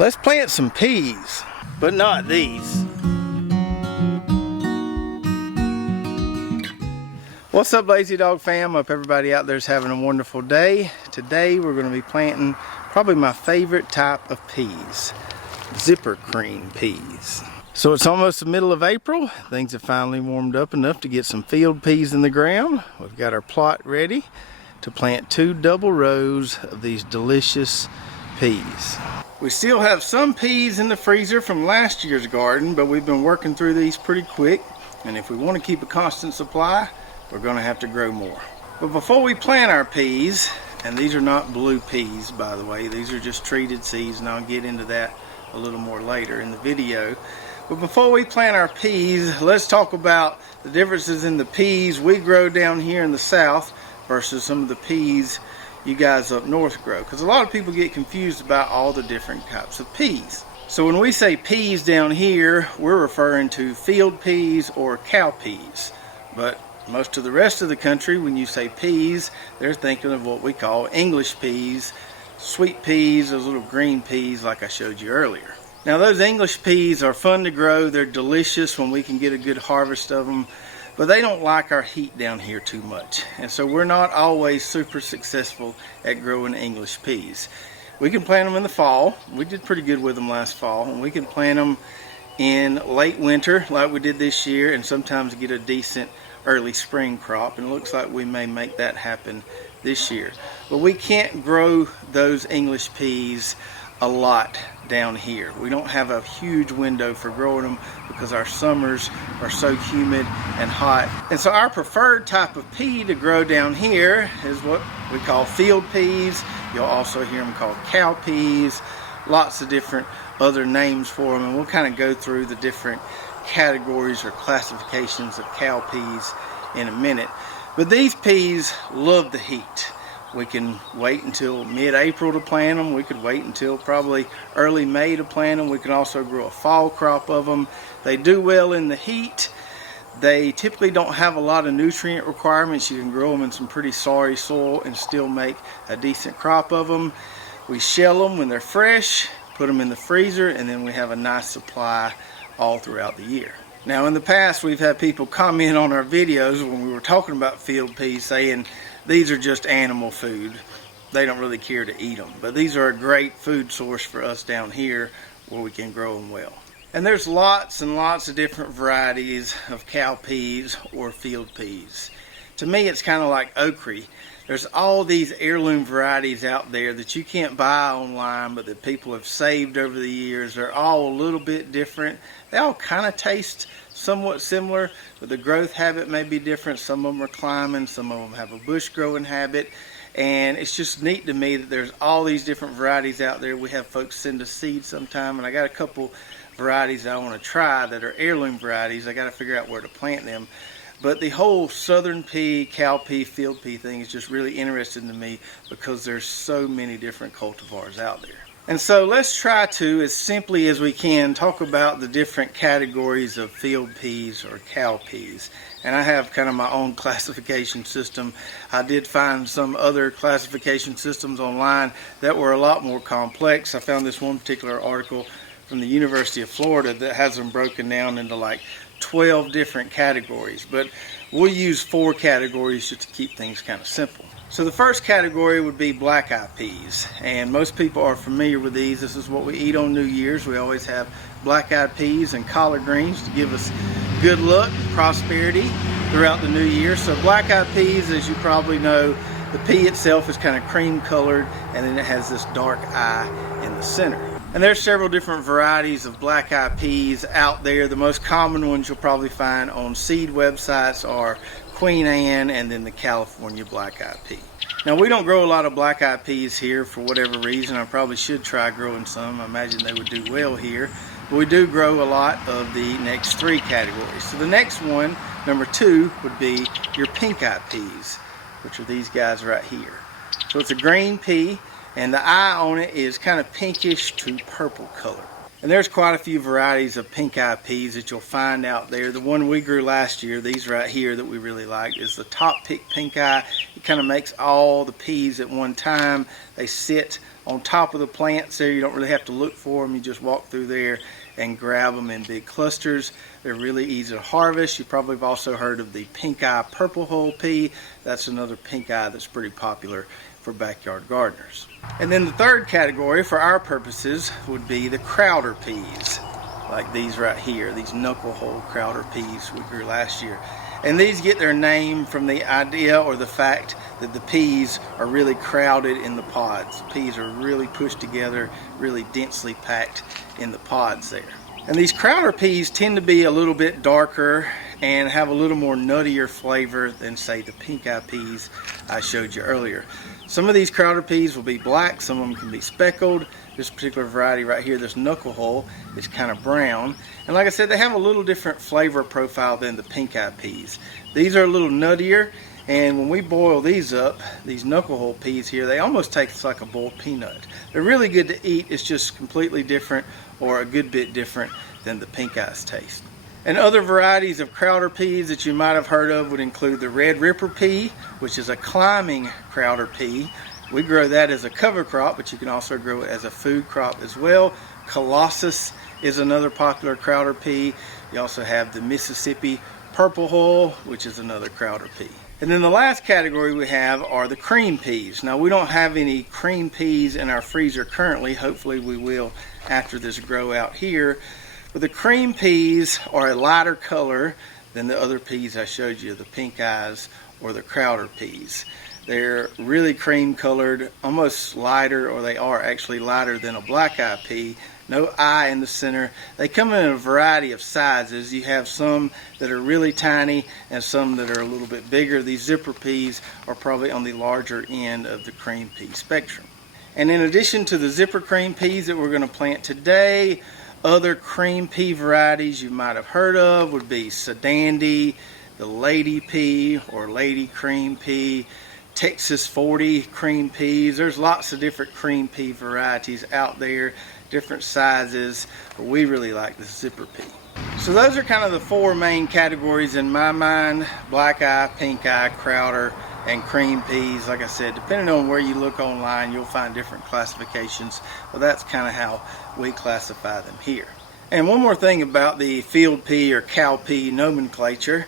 Let's plant some peas, but not these. What's up, Lazy Dog fam? Hope everybody out there is having a wonderful day. Today we're going to be planting probably my favorite type of peas, zipper cream peas. So it's almost the middle of April. Things have finally warmed up enough to get some field peas in the ground. We've got our plot ready to plant 2 double rows of these delicious peas. We still have some peas in the freezer from last year's garden, but we've been working through these pretty quick. And if we want to keep a constant supply, we're going to have to grow more. But before we plant our peas, and these are not blue peas, by the way, these are just treated seeds, and I'll get into that a little more later in the video. But before we plant our peas, let's talk about the differences in the peas we grow down here in the south versus some of the peas you guys up north grow, because a lot of people get confused about all the different types of peas. So when we say peas down here, we're referring to field peas or cow peas. But most of the rest of the country, when you say peas, they're thinking of what we call English peas, sweet peas, those little green peas like I showed you earlier. Now those English peas are fun to grow. They're delicious when we can get a good harvest of them. But they don't like our heat down here too much. And so we're not always super successful at growing English peas. We can plant them in the fall. We did pretty good with them last fall. And we can plant them in late winter like we did this year, and sometimes get a decent early spring crop. And it looks like we may make that happen this year. But we can't grow those English peas a lot down here. We don't have a huge window for growing them because our summers are so humid and hot. And so our preferred type of pea to grow down here is what we call field peas. You'll also hear them called cow peas, lots of different other names for them, and we'll kind of go through the different categories or classifications of cow peas in a minute. But these peas love the heat. We can wait until mid-April to plant them. We could wait until probably early May to plant them. We can also grow a fall crop of them. They do well in the heat. They typically don't have a lot of nutrient requirements. You can grow them in some pretty sorry soil and still make a decent crop of them. We shell them when they're fresh, put them in the freezer, and then we have a nice supply all throughout the year. Now in the past, we've had people comment on our videos when we were talking about field peas saying these are just animal food. They don't really care to eat them. But these are a great food source for us down here where we can grow them well. And there's lots and lots of different varieties of cow peas or field peas. To me, it's kind of like okra. There's all these heirloom varieties out there that you can't buy online, but that people have saved over the years. They're all a little bit different. They all kind of taste somewhat similar, but the growth habit may be different. Some of them are climbing, some of them have a bush growing habit, and it's just neat to me that there's all these different varieties out there. We have folks send us seeds sometime, and I got a couple varieties I want to try that are heirloom varieties. I got to figure out where to plant them. But the whole southern pea, cow pea, field pea thing is just really interesting to me because there's so many different cultivars out there. And so let's try to, as simply as we can, talk about the different categories of field peas or cow peas. And I have kind of my own classification system. I did find some other classification systems online that were a lot more complex. I found this one particular article from the University of Florida that has them broken down into like 12 different categories. But we'll use 4 categories just to keep things kind of simple. So the first category would be black-eyed peas, and most people are familiar with these. This is what we eat on New Year's. We always have black-eyed peas and collard greens to give us good luck and prosperity throughout the new year. So black-eyed peas, as you probably know, the pea itself is kind of cream colored, and then it has this dark eye in the center. And there's several different varieties of black-eyed peas out there. The most common ones you'll probably find on seed websites are Queen Anne and then the California black-eyed pea. Now we don't grow a lot of black-eyed peas here for whatever reason. I probably should try growing some. I imagine they would do well here. But we do grow a lot of the next 3 categories. So the next one, number 2, would be your pink-eyed peas, which are these guys right here. So it's a green pea, and the eye on it is kind of pinkish to purple color. And there's quite a few varieties of pink eye peas that you'll find out there. The one we grew last year, these right here that we really liked, is the top pick pink eye. It kind of makes all the peas at one time. They sit on top of the plants there. You don't really have to look for them. You just walk through there and grab them in big clusters. They're really easy to harvest. You probably have also heard of the pink eye purple hull pea. That's another pink eye that's pretty popular for backyard gardeners. And then the third category for our purposes would be the crowder peas, like these right here, these knuckle hole crowder peas we grew last year. And these get their name from the idea or the fact that the peas are really crowded in the pods. The peas are really pushed together, really densely packed in the pods there. And these crowder peas tend to be a little bit darker and have a little more nuttier flavor than, say, the pink eye peas I showed you earlier. Some of these crowder peas will be black, some of them can be speckled. This particular variety right here, this knuckle hole, is kind of brown. And like I said, they have a little different flavor profile than the pink eye peas. These are a little nuttier, and when we boil these up, these knuckle hole peas here, they almost taste like a boiled peanut. They're really good to eat. It's just completely different, or a good bit different, than the pink eye's taste. And other varieties of crowder peas that you might have heard of would include the red ripper pea, which is a climbing crowder pea. We grow that as a cover crop, but you can also grow it as a food crop as well. Colossus is another popular crowder pea. You also have the Mississippi purple hull, which is another crowder pea. And then the last category we have are the cream peas. Now, we don't have any cream peas in our freezer currently. Hopefully we will after this grow out here. But the cream peas are a lighter color than the other peas I showed you, the pink eyes or the crowder peas. They're really cream colored, almost lighter, or they are actually lighter than a black eye pea. No eye in the center. They come in a variety of sizes. You have some that are really tiny and some that are a little bit bigger. These zipper peas are probably on the larger end of the cream pea spectrum. And in addition to the zipper cream peas that we're going to plant today, other cream pea varieties you might have heard of would be Sedandi, the lady pea or lady cream pea, Texas 40 cream peas. There's lots of different cream pea varieties out there, different sizes, but we really like the zipper pea. So those are kind of the four main categories in my mind: black eye, pink eye, crowder, and cream peas. Like I said, depending on where you look online, you'll find different classifications, but that's kind of how we classify them here. And one more thing about the field pea or cowpea nomenclature: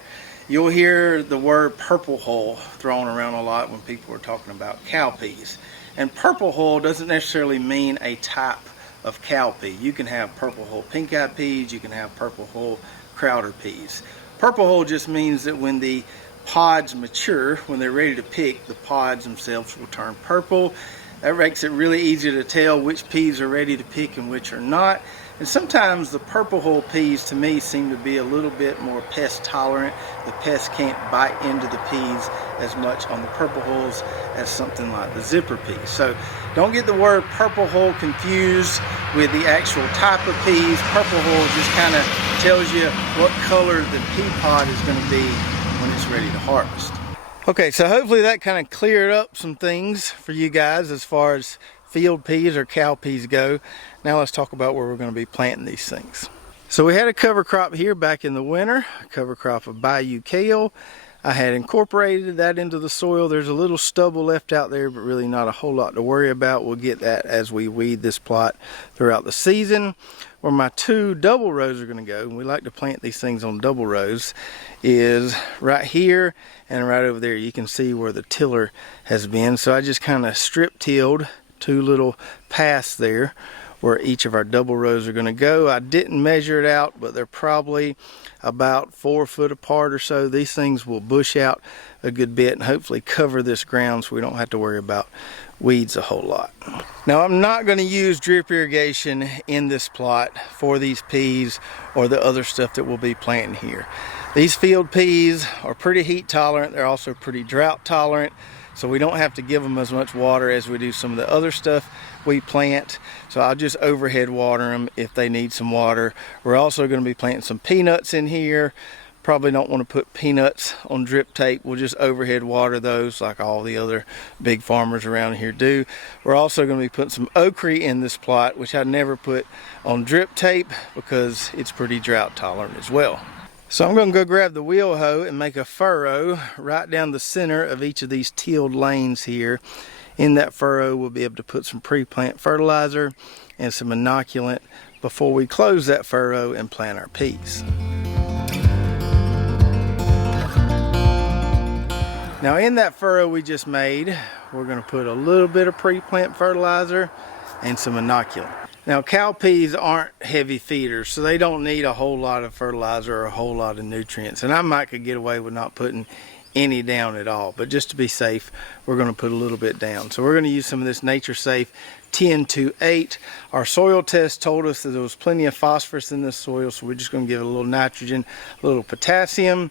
you'll hear the word purple hull thrown around a lot when people are talking about cowpeas. And purple hull doesn't necessarily mean a type of cowpea. You can have purple hull pink eye peas, you can have purple hull crowder peas. Purple hull just means that when the pods mature, when they're ready to pick, the pods themselves will turn purple. That makes it really easy to tell which peas are ready to pick and which are not. And sometimes the purple hull peas, to me, seem to be a little bit more pest tolerant. The pests can't bite into the peas as much on the purple hulls as something like the zipper pea. So don't get the word purple hull confused with the actual type of peas. Purple hull just kind of tells you what color the pea pod is going to be when it's ready to harvest. Okay, so hopefully that kind of cleared up some things for you guys as far as field peas or cow peas go. Now let's talk about where we're going to be planting these things. So we had a cover crop here back in the winter, a cover crop of bayou kale. I had incorporated that into the soil. There's a little stubble left out there, but really not a whole lot to worry about. We'll get that as we weed this plot throughout the season. Where my two double rows are going to go, and we like to plant these things on double rows, is right here and right over there. You can see where the tiller has been. So I just kind of strip tilled two little paths there where each of our double rows are going to go. I didn't measure it out, but they're probably about 4 foot apart or so. These things will bush out a good bit and hopefully cover this ground so we don't have to worry about weeds a whole lot. Now, I'm not going to use drip irrigation in this plot for these peas or the other stuff that we'll be planting here. These field peas are pretty heat tolerant. They're also pretty drought tolerant, so we don't have to give them as much water as we do some of the other stuff we plant. So I'll just overhead water them if they need some water. We're also going to be planting some peanuts in here, Probably don't want to put peanuts on drip tape. We'll just overhead water those like all the other big farmers around here do. We're also going to be putting some okra in this plot, which I never put on drip tape because it's pretty drought tolerant as well. So I'm going to go grab the wheel hoe and make a furrow right down the center of each of these tilled lanes here. In that furrow, we'll be able to put some pre-plant fertilizer and some inoculant before we close that furrow and plant our peas. Now in that furrow we just made, we're going to put a little bit of pre-plant fertilizer and some inoculant. Now cowpeas aren't heavy feeders, so they don't need a whole lot of fertilizer or a whole lot of nutrients. And I might could get away with not putting any down at all, but just to be safe, we're going to put a little bit down. So we're going to use some of this Nature Safe 10-8. Our soil test told us that there was plenty of phosphorus in this soil, so we're just going to give it a little nitrogen, a little potassium.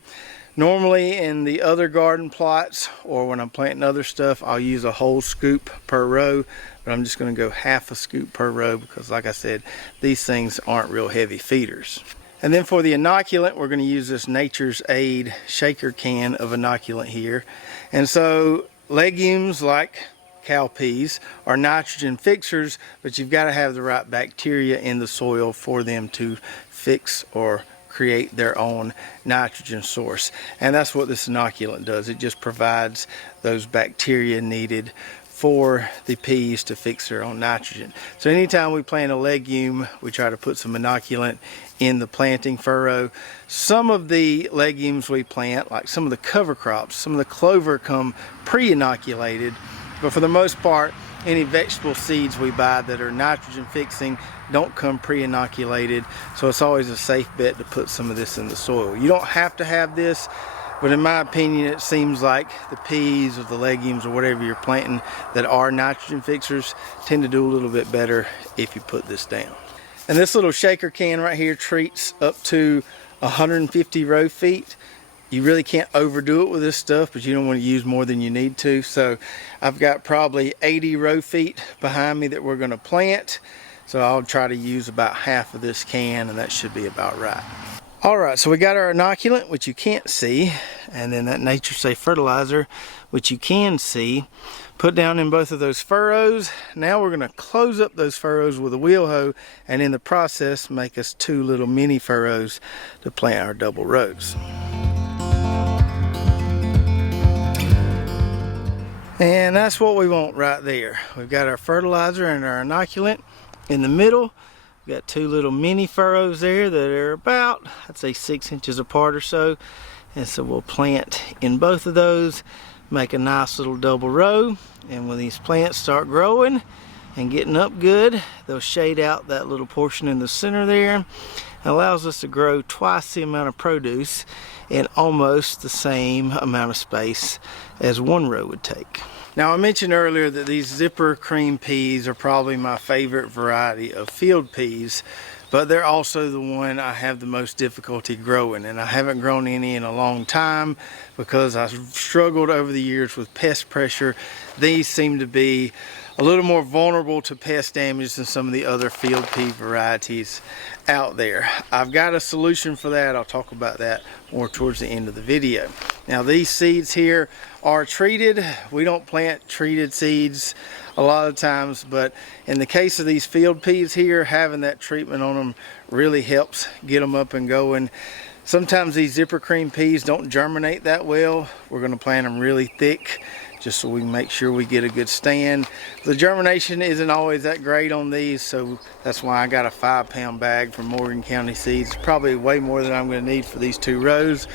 Normally in the other garden plots or when I'm planting other stuff, I'll use a whole scoop per row, but I'm just going to go half a scoop per row because like I said, these things aren't real heavy feeders. And then for the inoculant, we're going to use this Nature's Aid shaker can of inoculant here. And so legumes like cowpeas are nitrogen fixers, but you've got to have the right bacteria in the soil for them to fix or create their own nitrogen source. And that's what this inoculant does. It just provides those bacteria needed for the peas to fix their own nitrogen. So anytime we plant a legume, we try to put some inoculant in the planting furrow. Some of the legumes we plant, like some of the cover crops, some of the clover come pre-inoculated, but for the most part, any vegetable seeds we buy that are nitrogen fixing don't come pre-inoculated, so it's always a safe bet to put some of this in the soil. You don't have to have this, but in my opinion, it seems like the peas or the legumes or whatever you're planting that are nitrogen fixers tend to do a little bit better if you put this down. And this little shaker can right here treats up to 150 row feet. You really can't overdo it with this stuff, but you don't want to use more than you need to. So I've got probably 80 row feet behind me that we're going to plant. So I'll try to use about half of this can, and that should be about right. Alright, so we got our inoculant, which you can't see, and then that Nature Safe fertilizer, which you can see, put down in both of those furrows. Now we're going to close up those furrows with a wheel hoe, and in the process make us 2 little mini furrows to plant our double rows. And that's what we want right there. We've got our fertilizer and our inoculant in the middle. We've got 2 little mini furrows there that are about, I'd say 6 inches apart or so. And so we'll plant in both of those, make a nice little double row. And when these plants start growing and getting up good, they'll shade out that little portion in the center there. It allows us to grow twice the amount of produce in almost the same amount of space as one row would take. Now I mentioned earlier that these zipper cream peas are probably my favorite variety of field peas, but they're also the one I have the most difficulty growing, and I haven't grown any in a long time because I've struggled over the years with pest pressure. These seem to be a little more vulnerable to pest damage than some of the other field pea varieties out there. I've got a solution for that. I'll talk about that more towards the end of the video. Now these seeds here are treated. We don't plant treated seeds a lot of times, but in the case of these field peas here, having that treatment on them really helps get them up and going. Sometimes these zipper cream peas don't germinate that well. We're going to plant them really thick just so we can make sure we get a good stand. The germination isn't always that great on these, so that's why I got a 5-pound bag from Morgan County Seeds. Probably way more than I'm going to need for these 2 rows,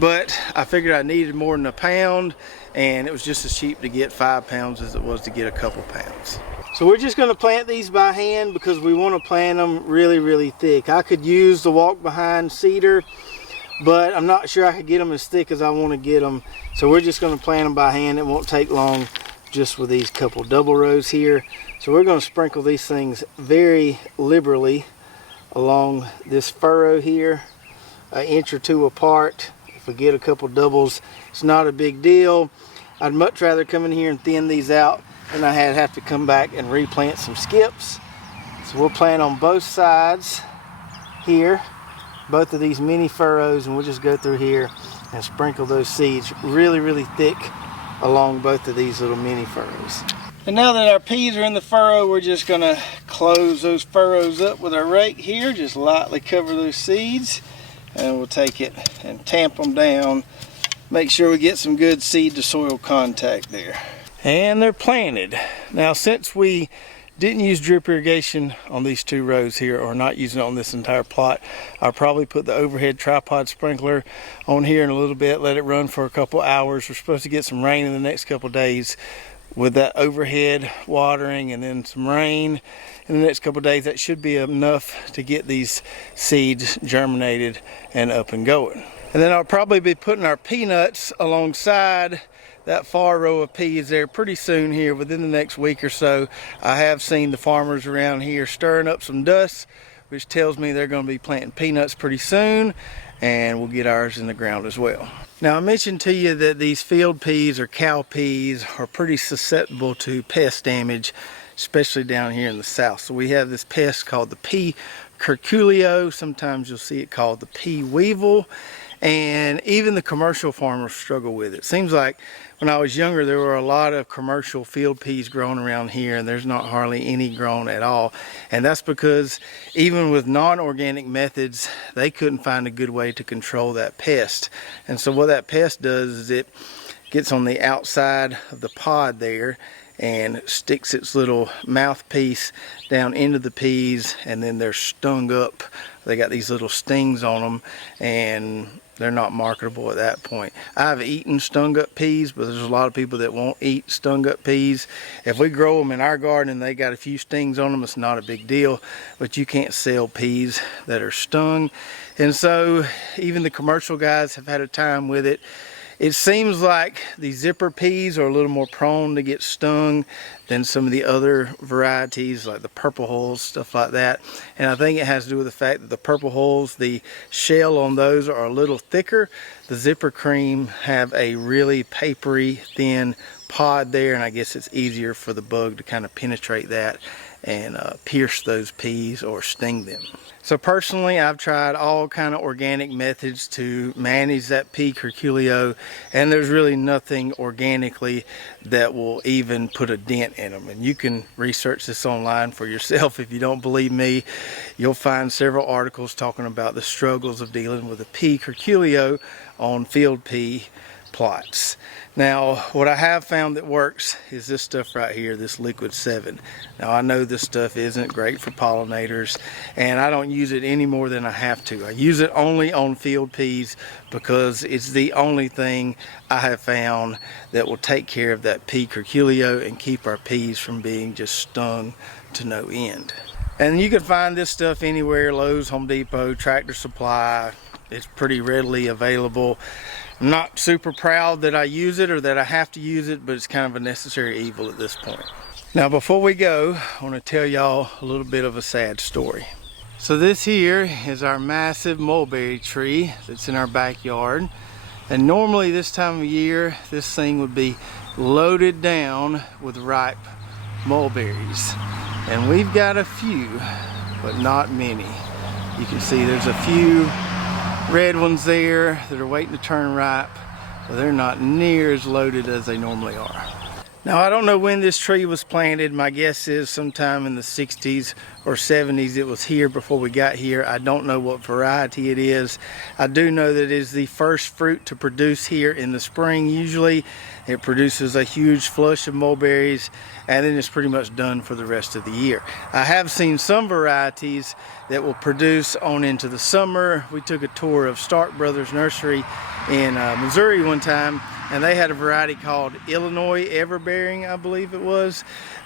but I figured I needed more than a pound, and it was just as cheap to get 5 pounds as it was to get a couple pounds. So we're just going to plant these by hand because we want to plant them really, really thick. I could use the walk behind cedar, but I'm not sure I could get them as thick as I want to get them. So we're just going to plant them by hand. It won't take long just with these couple double rows here. So we're going to sprinkle these things very liberally along this furrow here, an inch or 2 apart. If we get a couple doubles, it's not a big deal. I'd much rather come in here and thin these out than I have to come back and replant some skips. So we'll plant on both sides here both of these mini furrows, and we'll just go through here and sprinkle those seeds really thick along both of these little mini furrows. And now that our peas are in the furrow, we're just gonna close those furrows up with our rake here, just lightly cover those seeds, and we'll take it and tamp them down. Make sure we get some good seed to soil contact there. And they're planted. Now, since we didn't use drip irrigation on these 2 rows here, or not using it on this entire plot, I'll probably put the overhead tripod sprinkler on here in a little bit, let it run for a couple hours. We're supposed to get some rain in the next couple days. With that overhead watering and then some rain in the next couple days, that should be enough to get these seeds germinated and up and going. And then I'll probably be putting our peanuts alongside that far row of peas there pretty soon here, within the next week or so. I have seen the farmers around here stirring up some dust, which tells me they're going to be planting peanuts pretty soon, and we'll get ours in the ground as well. Now, I mentioned to you that these field peas or cowpeas are pretty susceptible to pest damage, especially down here in the south. So we have this pest called the pea curculio. Sometimes you'll see it called the pea weevil, and even the commercial farmers struggle with it. Seems like when I was younger, there were a lot of commercial field peas grown around here, and there's not hardly any grown at all. And that's because even with non-organic methods, they couldn't find a good way to control that pest. And so what that pest does is it gets on the outside of the pod there and sticks its little mouthpiece down into the peas, and then they're stung up. They got these little stings on them, and they're not marketable at that point. I've eaten stung up peas, but there's a lot of people that won't eat stung up peas. If we grow them in our garden and they got a few stings on them, it's not a big deal, but you can't sell peas that are stung. And so even the commercial guys have had a time with it. It seems like the zipper peas are a little more prone to get stung than some of the other varieties, like the purple hulls, stuff like that. And I think it has to do with the fact that the purple hulls, the shell on those are a little thicker. The zipper cream have a really papery, thin pod there, and I guess it's easier for the bug to kind of penetrate that and pierce those peas or sting them. So personally, I've tried all kind of organic methods to manage that pea curculio, and there's really nothing organically that will even put a dent in them. And you can research this online for yourself. If you don't believe me, you'll find several articles talking about the struggles of dealing with a pea curculio on field pea plots. Now, what I have found that works is this stuff right here, this liquid 7. Now, I know this stuff isn't great for pollinators, and I don't use it any more than I have to. I use it only on field peas because it's the only thing I have found that will take care of that pea curculio and keep our peas from being just stung to no end. And you can find this stuff anywhere, Lowe's, Home Depot, Tractor Supply. It's pretty readily available. I'm not super proud that I use it or that I have to use it, but it's kind of a necessary evil at this point. Now, before we go, I want to tell y'all a little bit of a sad story. So this here is our massive mulberry tree that's in our backyard. And normally this time of year, this thing would be loaded down with ripe mulberries. And we've got a few, but not many. You can see there's a few red ones there that are waiting to turn ripe, but they're not near as loaded as they normally are. Now, I don't know when this tree was planted. My guess is sometime in the 60s or 70s. It was here before we got here. I don't know what variety it is. I do know that it is the first fruit to produce here in the spring. Usually it produces a huge flush of mulberries, and then it's pretty much done for the rest of the year. I have seen some varieties that will produce on into the summer. We took a tour of Stark Brothers Nursery in Missouri one time, and they had a variety called Illinois Everbearing, I believe it was.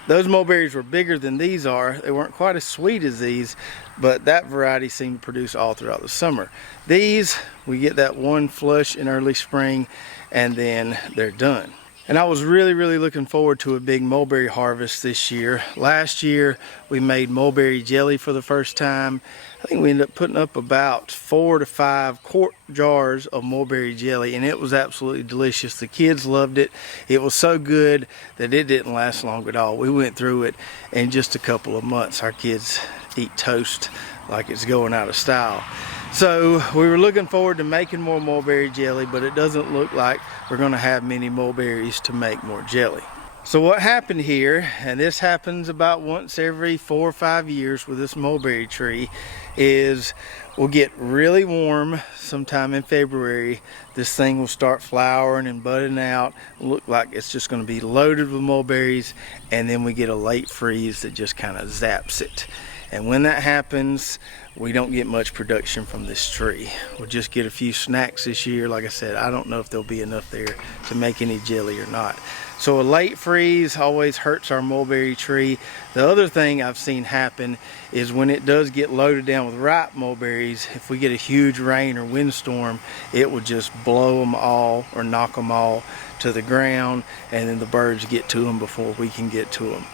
Those mulberries were bigger than these are. They weren't quite as sweet as these, but that variety seemed to produce all throughout the summer. These, we get that one flush in early spring, and then they're done. And I was really looking forward to a big mulberry harvest this year. Last year, we made mulberry jelly for the first time. I think we ended up putting up about 4 to 5 quart jars of mulberry jelly, and it was absolutely delicious. The kids loved it. It was so good that it didn't last long at all. We went through it in just a couple of months. Our kids eat toast like it's going out of style. So we were looking forward to making more mulberry jelly, but it doesn't look like we're going to have many mulberries to make more jelly. So what happened here, and this happens about once every 4 or 5 years with this mulberry tree, is we'll get really warm sometime in February. This thing will start flowering and budding out, look like it's just going to be loaded with mulberries, and then we get a late freeze that just kind of zaps it. And when that happens, we don't get much production from this tree. We'll just get a few snacks this year. Like I said, I don't know if there'll be enough there to make any jelly or not. So a late freeze always hurts our mulberry tree. The other thing I've seen happen is when it does get loaded down with ripe mulberries, if we get a huge rain or windstorm, it will just blow them all or knock them all to the ground, and then the birds get to them before we can get to them.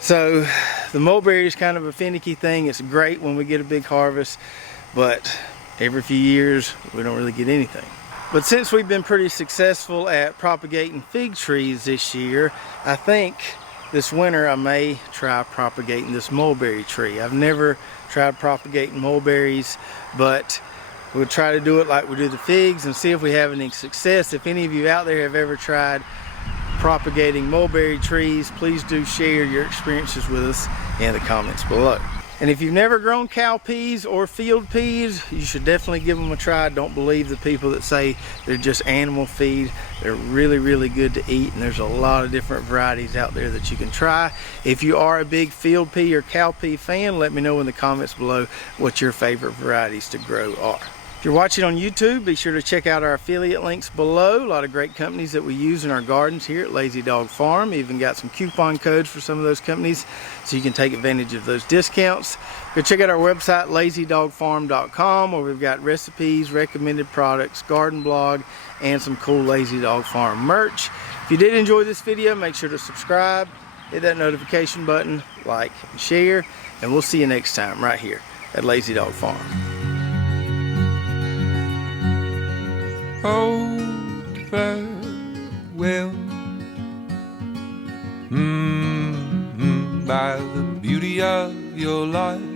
So the mulberry is kind of a finicky thing. It's great when we get a big harvest, but every few years we don't really get anything. But since we've been pretty successful at propagating fig trees this year, I think this winter I may try propagating this mulberry tree. I've never tried propagating mulberries, but we'll try to do it like we do the figs and see if we have any success. If any of you out there have ever tried propagating mulberry trees, please do share your experiences with us in the comments below. And if you've never grown cowpeas or field peas, you should definitely give them a try. Don't believe the people that say they're just animal feed. They're really, really good to eat, and there's a lot of different varieties out there that you can try. If you are a big field pea or cowpea fan, let me know in the comments below what your favorite varieties to grow are. If you're watching on YouTube, be sure to check out our affiliate links below. A lot of great companies that we use in our gardens here at Lazy Dog Farm. Even got some coupon codes for some of those companies, so you can take advantage of those discounts. Go check out our website, lazydogfarm.com, where we've got recipes, recommended products, garden blog, and some cool Lazy Dog Farm merch. If you did enjoy this video, make sure to subscribe, hit that notification button, like, and share, and we'll see you next time right here at Lazy Dog Farm. Hold farewell, by the beauty of your life.